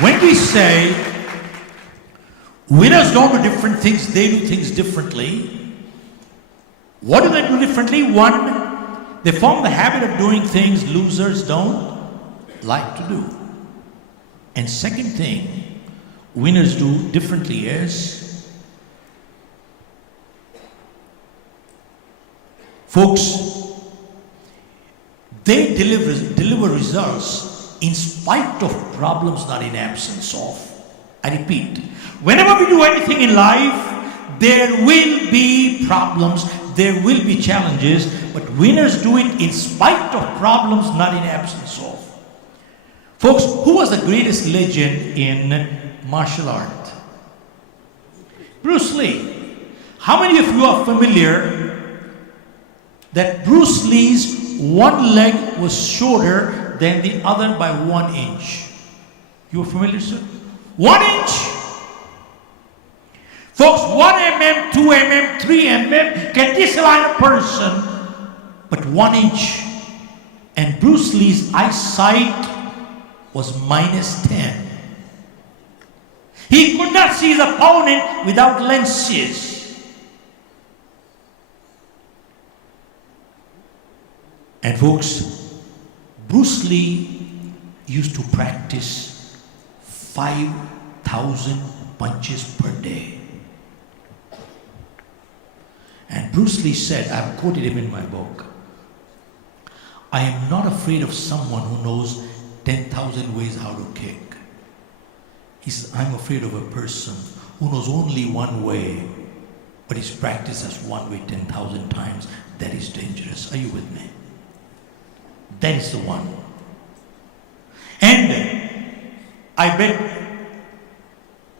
When we say winners don't do different things, they do things differently. What do they do differently? One, they form the habit of doing things losers don't like to do. And second thing, winners do differently is, folks, they deliver results in spite of problems, not in absence of. I repeat, whenever we do anything in life, there will be problems, there will be challenges, but winners do it in spite of problems, not in absence of. Folks, who was the greatest legend in martial art? Bruce Lee. How many of you are familiar that Bruce Lee's one leg was shorter than the other by 1 inch? You are familiar, sir? 1 inch! Folks, 1 mm, 2 mm, 3 mm can disalign a person, but 1 inch. And Bruce Lee's eyesight was -10. He could not see his opponent without lenses. And folks, Bruce Lee used to practice 5,000 punches per day. And Bruce Lee said, I've quoted him in my book, I am not afraid of someone who knows 10,000 ways how to kick. He says, I'm afraid of a person who knows only one way, but his practice has one way 10,000 times. That is dangerous. Are you with me? That is the one. And I bet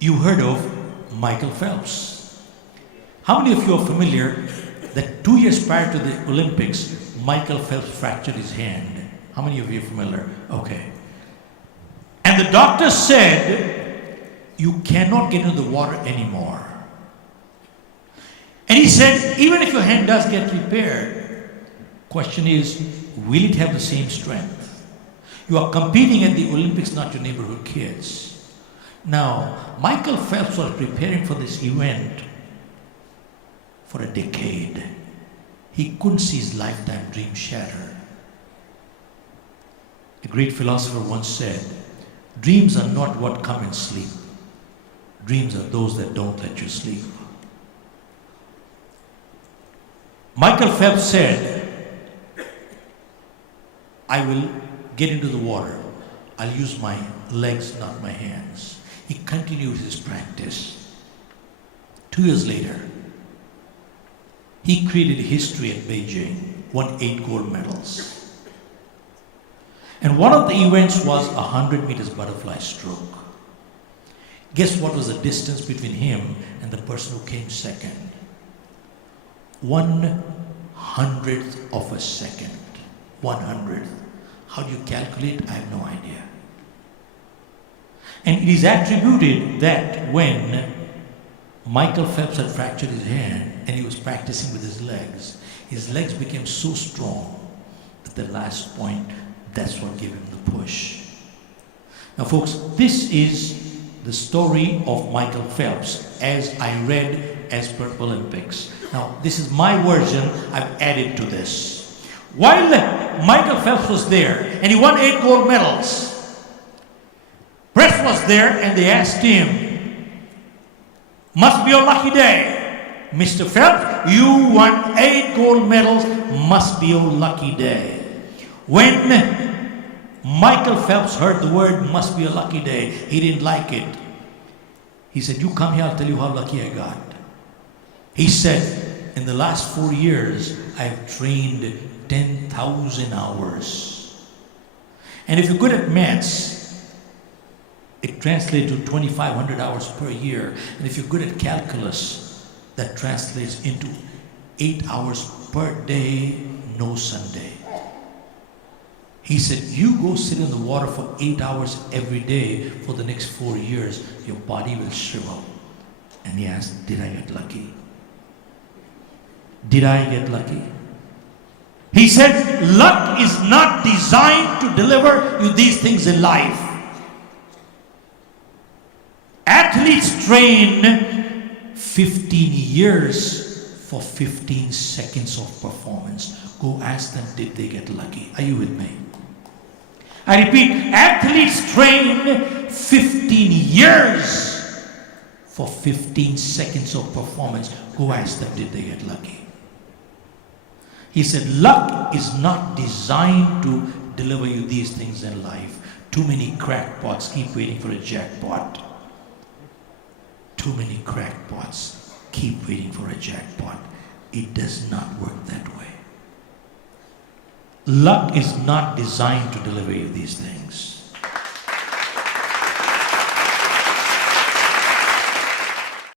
you heard of Michael Phelps. How many of you are familiar that 2 years prior to the Olympics, Michael Phelps fractured his hand? How many of you are familiar? Okay. And the doctor said, you cannot get into the water anymore. And he said, even if your hand does get repaired, question is, will it have the same strength? You are competing at the Olympics, not your neighborhood kids. Now, Michael Phelps was preparing for this event for a decade. He couldn't see his lifetime dream shatter. A great philosopher once said, dreams are not what come in sleep. Dreams are those that don't let you sleep. Michael Phelps said, I will get into the water. I'll use my legs, not my hands. He continued his practice. 2 years later, he created history at Beijing, won 8 gold medals. And one of the events was a 100 meters butterfly stroke. Guess what was the distance between him and the person who came second? 1/100th of a second. 1/100th. How do you calculate? I have no idea. And it is attributed that when Michael Phelps had fractured his hand and he was practicing with his legs became so strong that the last point, that's what gave him the push. Now folks, this is the story of Michael Phelps as I read as per Olympics. Now this is my version, I've added to this. While Michael Phelps was there and he won 8 gold medals, press was there and they asked him, must be your lucky day. Mr. Phelps, you won 8 gold medals, must be your lucky day. When Michael Phelps heard the word must be a lucky day, he didn't like it. He said, you come here, I'll tell you how lucky I got. He said, in the last 4 years, I've trained 10,000 hours. And if you're good at maths, it translates to 2,500 hours per year. And if you're good at calculus, that translates into 8 hours per day, no Sunday. He said, you go sit in the water for 8 hours every day for the next 4 years, your body will shrivel. And he asked, did I get lucky? Did I get lucky? He said, luck is not designed to deliver you these things in life. Athletes train 15 years for 15 seconds of performance. Go ask them, did they get lucky? Are you with me? I repeat, athletes train 15 years for 15 seconds of performance. Go ask them, did they get lucky? He said, luck is not designed to deliver you these things in life. Too many crackpots keep waiting for a jackpot. Too many crackpots keep waiting for a jackpot. It does not work that way. Luck is not designed to deliver you these things.